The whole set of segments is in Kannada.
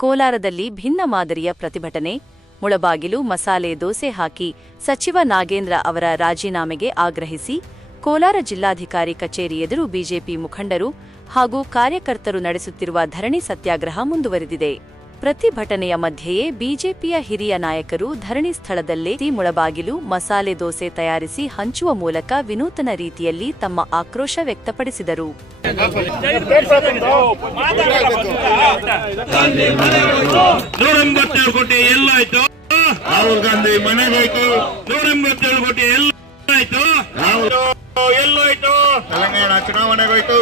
ಕೋಲಾರದಲ್ಲಿ ಭಿನ್ನ ಮಾದರಿಯ ಪ್ರತಿಭಟನೆ. ಮುಳಬಾಗಿಲು ಮಸಾಲೆ ದೋಸೆ ಹಾಕಿ ಸಚಿವ ನಾಗೇಂದ್ರ ಅವರ ರಾಜೀನಾಮೆಗೆ ಆಗ್ರಹಿಸಿ ಕೋಲಾರ ಜಿಲ್ಲಾಧಿಕಾರಿ ಕಚೇರಿ ಎದುರು ಬಿಜೆಪಿ ಮುಖಂಡರು ಹಾಗೂ ಕಾರ್ಯಕರ್ತರು ನಡೆಸುತ್ತಿರುವ ಧರಣಿ ಸತ್ಯಾಗ್ರಹ ಮುಂದುವರೆದಿದೆ. ಪ್ರತಿಭಟನೆಯ ಮಧ್ಯೆಯೇ ಬಿಜೆಪಿಯ ಹಿರಿಯ ನಾಯಕರು ಧರಣಿ ಸ್ಥಳದಲ್ಲೇ ಮುಳಬಾಗಿಲು ಮಸಾಲೆ ದೋಸೆ ತಯಾರಿಸಿ ಹಂಚುವ ಮೂಲಕ ವಿನೂತನ ರೀತಿಯಲ್ಲಿ ತಮ್ಮ ಆಕ್ರೋಶ ವ್ಯಕ್ತಪಡಿಸಿದರು. ರಾಹುಲ್ ಗಾಂಧಿ ಮನೆಗೋಯ್ತು, 187 ಕೋಟಿ ಎಲ್ಲಾಯ್ತು, ಎಲ್ಲೋಯ್ತು, ತೆಲಂಗಾಣ ಚುನಾವಣೆಗೋಯ್ತು.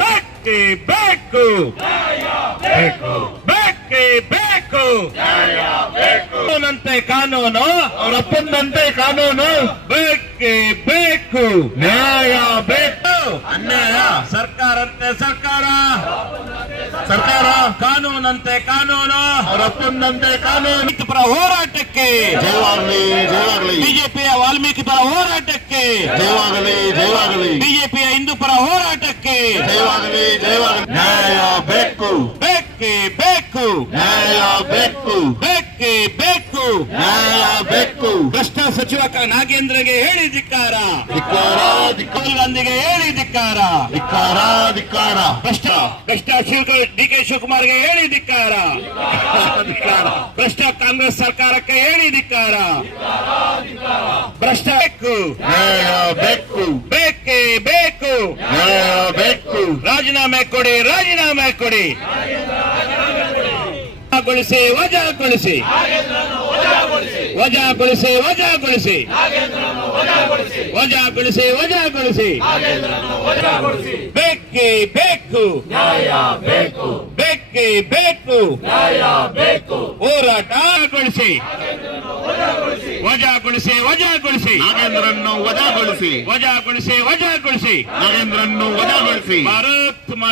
ಬೇಕೇ ಬೇಕು, ಬೇಕೇ ಬೇಕು, ಕಾನೂನಂತೆ ಕಾನೂನು, ಅವರಪ್ಪಂದಂತೆ ಕಾನೂನು, ಬೇಕೇ ಬೇಕು, ನ್ಯಾಯ ಬೇಕು, ಅನ್ಯಾಯ ಸರ್ಕಾರಂತೆ ಸರ್ಕಾರ, ಸರ್ಕಾರ ಕಾನೂನಂತೆ ಕಾನೂನು, ಅವರಪ್ಪಂದಂತೆ ಕಾನೂನು. ಪರ ಹೋರಾಟಕ್ಕೆ ಜಯವಾಗಲಿ, ಜಯವಾಗಲಿ. ಬಿಜೆಪಿಯ ವಾಲ್ಮೀಕಿ ಪರ ಹೋರಾಟಕ್ಕೆ ಜಯವಾಗಲಿ, ಜಯವಾಗಲಿ. ಬಿಜೆಪಿಯ ಹಿಂದೂ ಪರ ಹೋರಾಟಕ್ಕೆ ಜಯವಾಗಲಿ, ಜಯವಾಗಲಿ. ನ್ಯಾಯ ಬೇಕು, ಬೇಕೇ ಬೇಕು, ನ್ಯಾಯ ಬೇಕು, ಬೇಕೇ ಬೇಕು, ನ್ಯಾಯ ಬೇಕು. ಭ್ರಷ್ಟ ಸಚಿವ ನಾಗೇಂದ್ರಗೆ ಹೇಳಿ ಧಿಕ್ಕಾರ, ಧಿಕ್ಕಾರ, ರಾಹುಲ್ ಗಾಂಧಿಗೆ ಹೇಳಿ ಧಿಕ್ಕಾರ, ಧಿಕ್ಕಾರ, ಧಿಕ್ಕಾರ. ಭ್ರಷ್ಟ ಡಿಕೆ ಶಿವಕುಮಾರ್ಗೆ ಹೇಳಿ ಧಿಕ್ಕಾರ, ಧಿಕ್ಕಾರ. ಭ್ರಷ್ಟ ಕಾಂಗ್ರೆಸ್ ಸರ್ಕಾರಕ್ಕೆ ಹೇಳಿ ಧಿಕ್ಕಾರ, ಭ್ರಷ್ಟ ಬೇಕು, ನ್ಯಾಯ ಬೇಕು, ಬೇಕೇ ಬೇಕು, ನ್ಯಾಯ ಬೇಕು. ರಾಜೀನಾಮೆ ಕೊಡಿ, ರಾಜೀನಾಮೆ ಕೊಡಿ, ವಜಾಗೊಳಿಸಿ, ವಜಾಗೊಳಿಸಿ, ವಜಾಗೊಳಿಸಿ, ವಜಾಗೊಳಿಸಿ, ವಜಾಗೊಳಿಸಿ, ವಜಾಗೊಳಿಸಿ. ಬೇಕೇ ಬೇಕು, ಬೇಕೇ ಬೇಕು, ಹೋರಾಟಗೊಳಿಸಿ, ವಜಾಗೊಳಿಸಿ, ವಜಾಗೊಳಿಸಿ, ನಾಗೇಂದ್ರನ್ನು ವಜಾಗೊಳಿಸಿ, ವಜಾಗೊಳಿಸಿ, ವಜಾಗೊಳಿಸಿ, ನಾಗೇಂದ್ರನ್ನು ವಜಾಗೊಳಿಸಿ. ಭಾರತ್ ಮಾತಾ